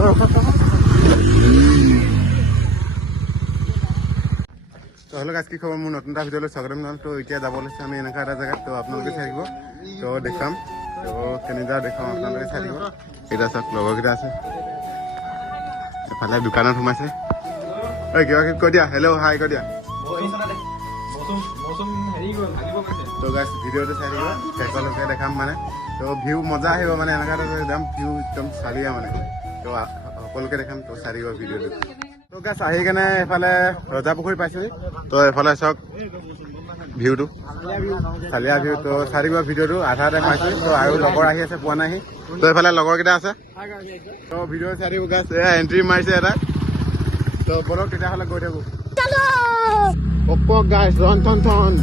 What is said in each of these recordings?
তো হলো গাইজ কি খবৰ মোৰ নতুন এটা ভিডিঅ'লৈ স্বাগতম জনাম তো এতিয়া যাব লৈছে আমি এনেকুৱা এটা জেগাত তো আপোনালোকে চাই দিব তো দেখাম তো কেনেদৰে দেখাম আপোনালোকে চাই দিব এতিয়া চাওক লগৰকেইটা আছে এফালে দোকানত সোমাইছে ঐ কিবা কিবি কৈ দিয়া হেল্ল' হাই কৈ দিয়া তো গাইজ ভিডিঅ'টো চাই দিব শেষলৈকে দেখাম মানে তো ভিউ মজা আহিব মানে এনেকুৱা এটা একদম ভিউ একদম চালিয়া মানে তো সকলোকে দেখাম তো চাই দিব ভিডিঅ'টো তো গাছ আহি কেনে এইফালে ৰজাপুখুৰী পাইছোহি তো এইফালে চাওক ভিউটো চালিয়া ভিউ তো চাই দিব ভিডিঅ'টো আধাতে পাইছো তো আৰু লগৰ আহি আছে পোৱা নাই তো এইফালে লগৰকেইটা আছে তো ভিডিঅ' চাই দিব গাছ এয়া এণ্ট্ৰি মাৰিছে এটা তো বলক তেতিয়াহ'লে গৈ থাকো গাইছ ৰন থন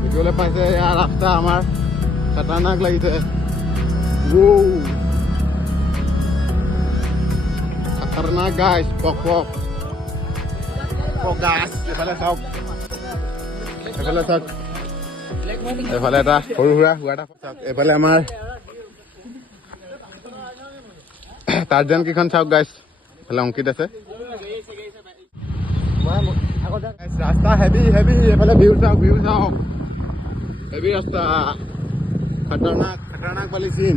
ভিডিঅ'লৈ পাইছে ইয়াৰ ৰাস্তা আমাৰ খাতাৰনাক লাগিছে খাতাৰনাক গাইছ পক গাছ এইফালে চাওক এইফালে এটা সৰু সুৰা এটা চাওক এইফালে আমাৰ টাৰ্জান কেইখন চাওক গাইছ এইফালে অংকিত আছে ৰাস্তা হেভি এইফালে ভিউ চাওক হেভি ৰাস্তা খাতাৰনাক পালি চিন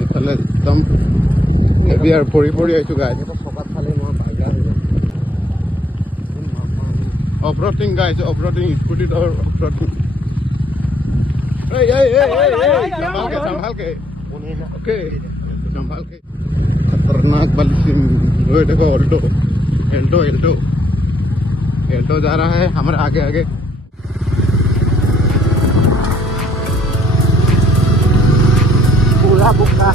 এইফালে একদম হেভি আৰু পৰি আহিছো গাইছ অফৰোডিং গাইছ অফৰোডিং স্কুটিত অফৰোডিং संभाल के खतरनाक वाली सीन देखो एल्टो जा रहा है हमारे आगे पूरा बुक्का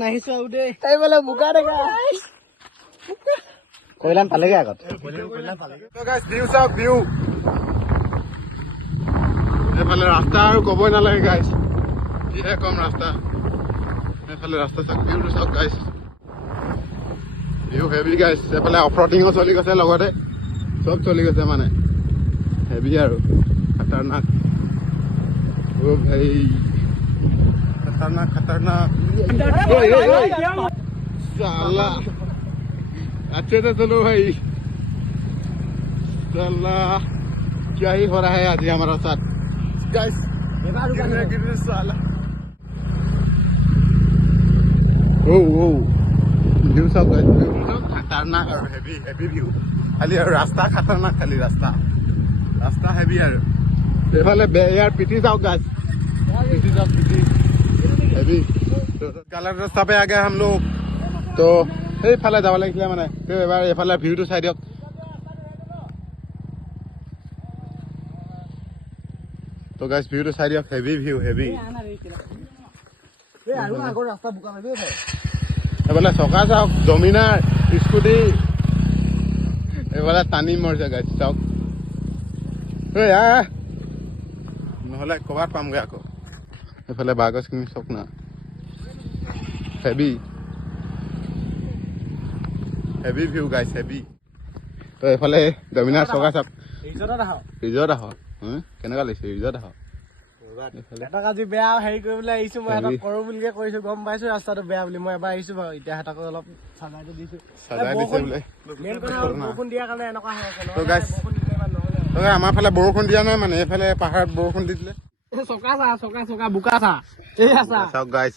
নাহিছো আৰু দেই এইফালে বোকা দেখা কয়লান পালেগে আগত ভিউ চাওক ভিউ এইফালে ৰাস্তা আৰু ক'বই নালাগে গাইছ যিহে কম ৰাস্তা এইফালে ৰাস্তা চাওক ভিউটো চাওক গাইছ ভিউ হেভি গাইছ এইফালে অফৰোডিঙো চলি গৈছে লগতে চব চলি গৈছে মানে হেভি আৰু খাতাৰনাক ভাই खतरनाक साला अच्छे से चलो भाई साला क्या ही हो रहा है आज हमारा साथ गाइस साला ओ व्यू सब खतरनाक और हेवी व्यू खाली और रास्ता खतरनाक खाली रास्ता हेवी और एफाले यार पिटी जाओ गाइस पिटी हेवी কালাৰ ৰাস্তা पे आ गए हम लोग तो এইফালে যাব লাগিছিলে মানে তো এবাৰ এইফালে ভিউটো চাই দিয়ক তো গাইস ভিউটো চাই দিয়ক হেভি ভিউ এইফালে চকা চাওক জমিনাৰ স্কুটি এইফালে টানি মৰিছে গাইস চাওক নহ'লে ক'ৰবাত পামগৈ আকৌ এইফালে বাগজখিনি চাওক না হেভি ভিউ গাইছ হেভি তো এইফালে ডমিনাৰ চকা চাওক ৰিজৰ্ট আহক কেনেকুৱা লাগিছে ৰিজৰ্ট আহক সিহঁতক আজি বেয়া হেৰি কৰিবলৈ আহিছো মই সিহঁতক কৰো বুলিকে কৰিছো গম পাইছো ৰাস্তাটো বেয়া বুলি মই এবাৰ আহিছো বাৰু এতিয়া সিহঁতক অলপ চাজাইটো দিছো বৰষুণ দিয়াৰ কাৰণে এনেকুৱা হৈ আছে তো গাইছ আমাৰ ফালে বৰষুণ দিয়া নাই মানে এইফালে পাহাৰত বৰষুণ দি দিলে চকা বোকা চা এই আছা চাওক গাইছ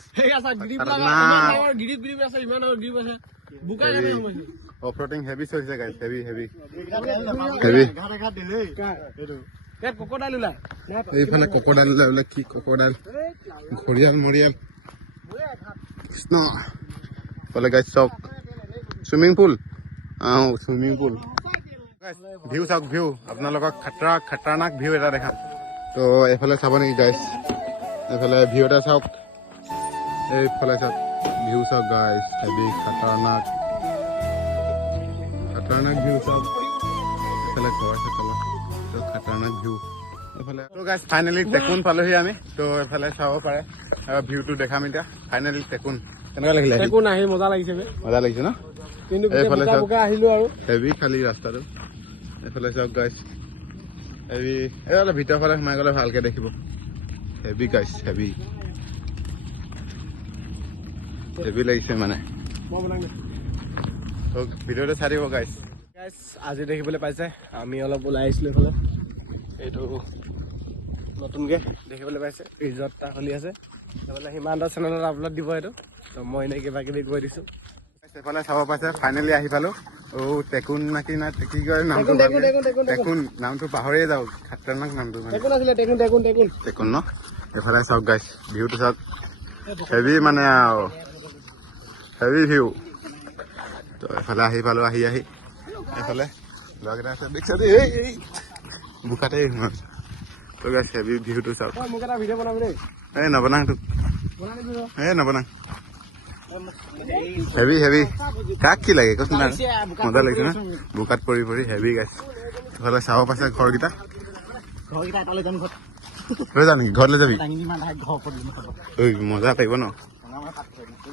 অফৰোডিং হেভি চলিছে গাইছ হেভি এইফালে ককডাইল ওলাই কি ককডাইল ঘৰিয়াল কৃষ্ণ এইফালে গাইছ চাওক চুইমিং পুল ভিউ চাওক ভিউ আপোনালোকক খাতৰনাক ভিউ এটা দেখাম তো এইফালে চাব নেকি গাইছ এইফালে ভিউ এটা চাওক এইফালে চাওক ভিউ চাওক গাইছ হেভি খাতাৰনাক ভিউ চাওক এইফালে ঘৰ আছে তলত তো খাতাৰনাক ভিউ এইফালে তো গাইছ ফাইনেলি টেকুন পালোহি আমি তো এইফালে চাব পাৰে ভিউটো দেখাম এতিয়া ফাইনেলি টেকুন কেনেকুৱা লাগিলে টেকুন আহি মজা লাগিছে মজা লাগিছে ন কিন্তু এইফালে চাওক আহিলো আৰু হেভি খালি ৰাস্তাটো এইফালে চাওক গাইছ হেভি এইফালে ভিতৰ ফালে সোমাই গ'লে ভালকে দেখিব হেভি গাইছ হেভি লাগিছে মানে ভিডিঅ'টো চাই দিব গাইছ আজি দেখিবলৈ পাইছে আমি অলপ ওলাই আহিছিলো এইফালে এইটো নতুনকে দেখিবলৈ পাইছে ৰিজৰ্ট এটা খুলি আছে এইফালে সিমান্ত চেনেলত আপলোড দিব এইটো তো মই এনেই কিবা কিবি কৈ দিছোঁ সেইফালে চাব পাইছে ফাইনেলি আহি পালো টেকুন নাকি না কি কয় নামটো টেকুন নামটো পাহৰিয়ে যাওঁ খাতৰনাক নামটো টেকুন ন এইফালে চাওক গাইছ ভিউটো চাওক হেভি মানে আৰু হেভি ভিউ তো এইফালে আহি পালো আহি এইফালে ল'ৰাকেইটা আছে দেখিছা দেই এই বোকাতে তো গাইছ হেভি ভিউটো চাওক এই নবনাং তোক নবনাং হেভি কাক কি লাগে কচোন মজা লাগিছে না বোকাত পৰি হেভি গাইছ এইফালে চাব পাইছে ঘৰকেইটা লৈ যা নেকি ঘৰলৈ যাবি মজা লাগিব ন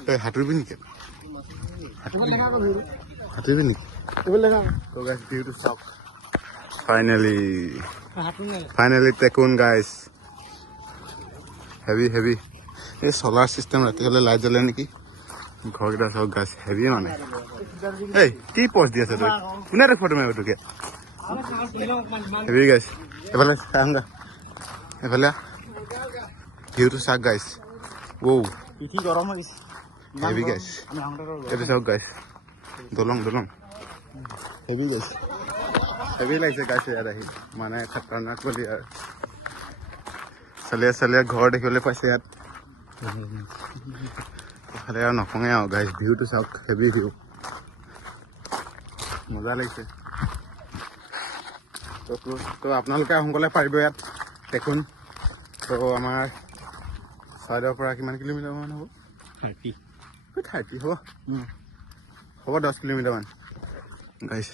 তই সাঁতুৰিবি নেকি সাঁতুৰিবি নেকি তো গাইছ ভিউটো চাওক ফাইনেলি টেকুন গাইছ হেভি এই চলাৰ চিষ্টেম ৰাতি হ'লে লাইট জ্বলে নেকি ঘৰকেইটা চাওক গাইছ হেভি মানে এই কি পষ্ট দি আছে তই কোনে তোক ফটো মাৰিব তোকে হেভি গাইছ এইফালে চাওঁগা এইফালে ভিউটো চাওক গাইছ হেভি গাইছ এইটো চাওক গাইছ দলং হেভি গাইছ হেভি লাগিছে গাইছ ইয়াত আহি মানে খাতৰনাক বুলি আৰু চালিয়া ঘৰ দেখিবলৈ পাইছে ইয়াত এইফালে আৰু নকওঁৱে আৰু গাইছ ভিউটো চাওক হেভি ভিউ মজা লাগিছে তো আপোনালোকে সোনকালে পাৰিব ইয়াত টেকুন তো আমাৰ চৰাইদেউৰ পৰা কিমান কিলোমিটাৰমান হ'ব 30 হ'ব 10 কিলোমিটাৰমান গাইছ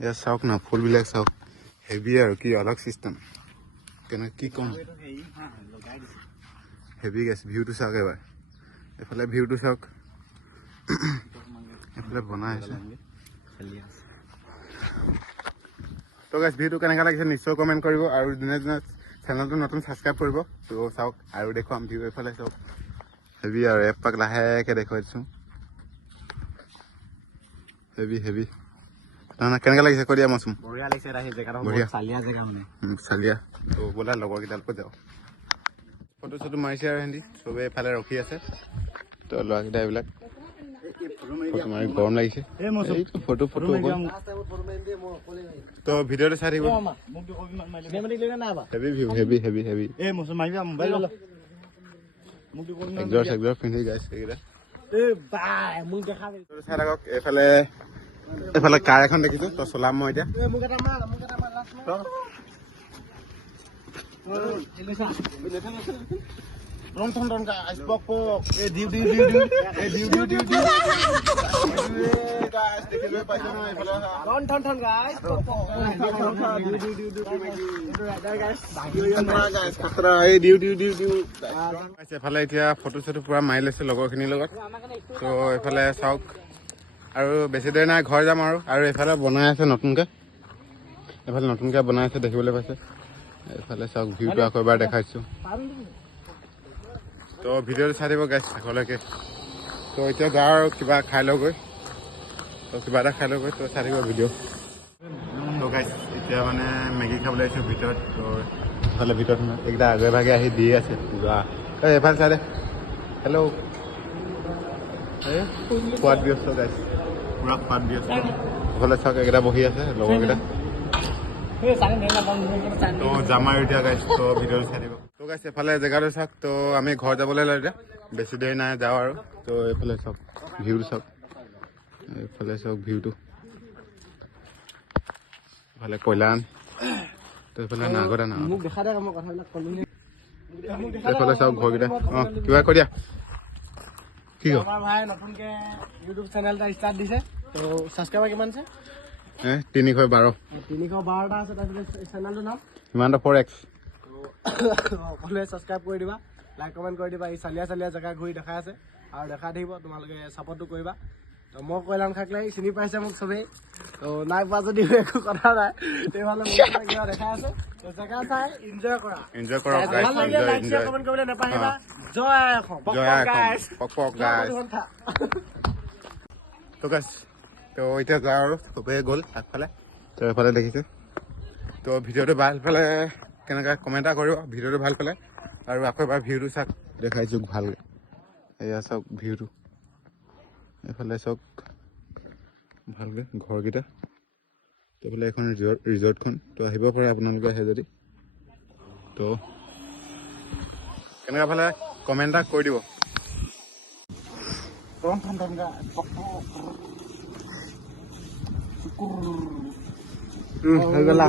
ইয়াত চাওক না ফুলবিলাক চাওক হেভি আৰু কি অলগ চিষ্টেম কেনেকৈ কি ক'ম হেভি গাইছ ভিউটো চাওক এবাৰ এইফালে ভিউটো চাওক এইফালে বনাই আছে তো গাইছ ভিউটো কেনেকুৱা লাগিছে নিশ্চয় কমেণ্ট কৰিব আৰু দিনে চেনেলটো নতুন ছাবস্ক্ৰাইব কৰিব তো চাওক আৰু দেখুৱাম ভিউ এইফালে চাওক হেভি আৰু এপাক লাহেকৈ দেখুৱাই দিছোঁ হেভি কেনেকুৱা লাগিছে কৈ দিয়া মৌচুম বঢ়িয়া লাগিছে চালিয়া তো বোলা লগৰকেইটাৰ লগত যাওঁ ফটো চটো মাৰিছে আৰু সিহঁতি চবে এফালে ৰখি আছে তো ল'ৰাকেইটা এইবিলাক ফটো মাৰি গৰম লাগিছে ফটো তো ভিডিঅ'টো চাই থাকিব হেভি একজৰ পিন্ধি গাইছে এইকেইটা চাই থাকক এইফালে কাৰ এখন দেখিছো তো চলাম মই এতিয়া এফালে এতিয়া ফটো চটো পুৰা মাৰি লৈছে লগৰখিনিৰ লগত তো এইফালে চাওক আৰু বেছি দেৰি নাই ঘৰ যাম আৰু এইফালে বনাই আছে নতুনকৈ বনাই আছে দেখিবলৈ পাইছে এইফালে চাওক ভিউটো আকৌ এবাৰ দেখাইছোঁ তো ভিডিঅ'টো চাই দিব গাইছ শেষলৈকে তো এতিয়া যাওঁ আৰু কিবা খাই লওঁগৈ তো কিবা এটা খাই লওঁগৈ তো চাই থাকিব ভিডিঅ' তো গাইছ এতিয়া মানে মেগী খাবলৈ আহিছোঁ ভিতৰত তো এইফালে ভিতৰত এইকেইটা আগে ভাগে আহি দি আছে যোৱা এইফালে চাই দে হেল্ল' খোৱাত ব্যস্ত গাইছ পুৰা খোৱাত ব্যস্ত এইফালে চাওক এইকেইটা বহি আছে লগৰকেইটা তো যাম আৰু এতিয়া গাইছ তো ভিডিঅ'টো চাই দিব তো গাইছ এফালে জেগাটো চাওক তো আমি ঘৰ যাবলৈ লৈ এতিয়া বেছি দেৰি নাই যাওঁ আৰু তো এইফালে চাওক ভিউটো চাওক ভিউটো এইফালে কল্যাণ তো এইফালে নাগৰা এইফালে চাওক ঘৰকেইটা কিবা কৈ দিয়া কি কওঁ আমাৰ ভাই নতুনকে ইউটিউব চেনেল এটা ষ্টাৰ্ট দিছে তো ছাবস্ক্ৰাইবাৰ কিমান আছে 312 312টা আছে তাৰপিছত চেনেলটোৰ নাম হিমান্ত 4x সকলোৱে ছাবস্ক্ৰাইব কৰি দিবা লাইক কমেণ্ট কৰি দিবা এই চালিয়া জেগা ঘূৰি দেখাই আছে আৰু দেখাই থাকিব তোমালোকে ছাপৰ্টটো কৰিবা তো মই কৈলান খাকলাই চিনি পাইছে মোক চবেই তো নাই পোৱা যদিও একো কথা নাই তেতিয়াহ'লে মোক কিবা দেখাই আছে তো জেগা চাই এনজয় কৰা ভাল লাগিলে লাইক শ্বেয়াৰ কমেণ্ট কৰিবলৈ নাপাহৰিবা জয় অসম পক গাইছ তো গাইছ তো এতিয়া যাওঁ আৰু চবেই গ'ল আগফালে তো এইফালে দেখিছে তো ভিডিঅ'টো ভাল পালে কেনেকৈ কমেণ্ট এটা কৰিব ভিডিঅ'টো ভাল পালে আৰু আকৌ এবাৰ ভিউটো চাওক দেখাইছোঁ ভালকৈ এয়া চাওক ভিউটো এইফালে চাওক ভালকৈ ঘৰকেইটা এইফালে এখন ৰিজৰ্টখন তো আহিব পাৰে আপোনালোকে আহে যদি তো কেনেকুৱা ফালে কমেণ্ট এটা কৰি দিব হৈ গ'ল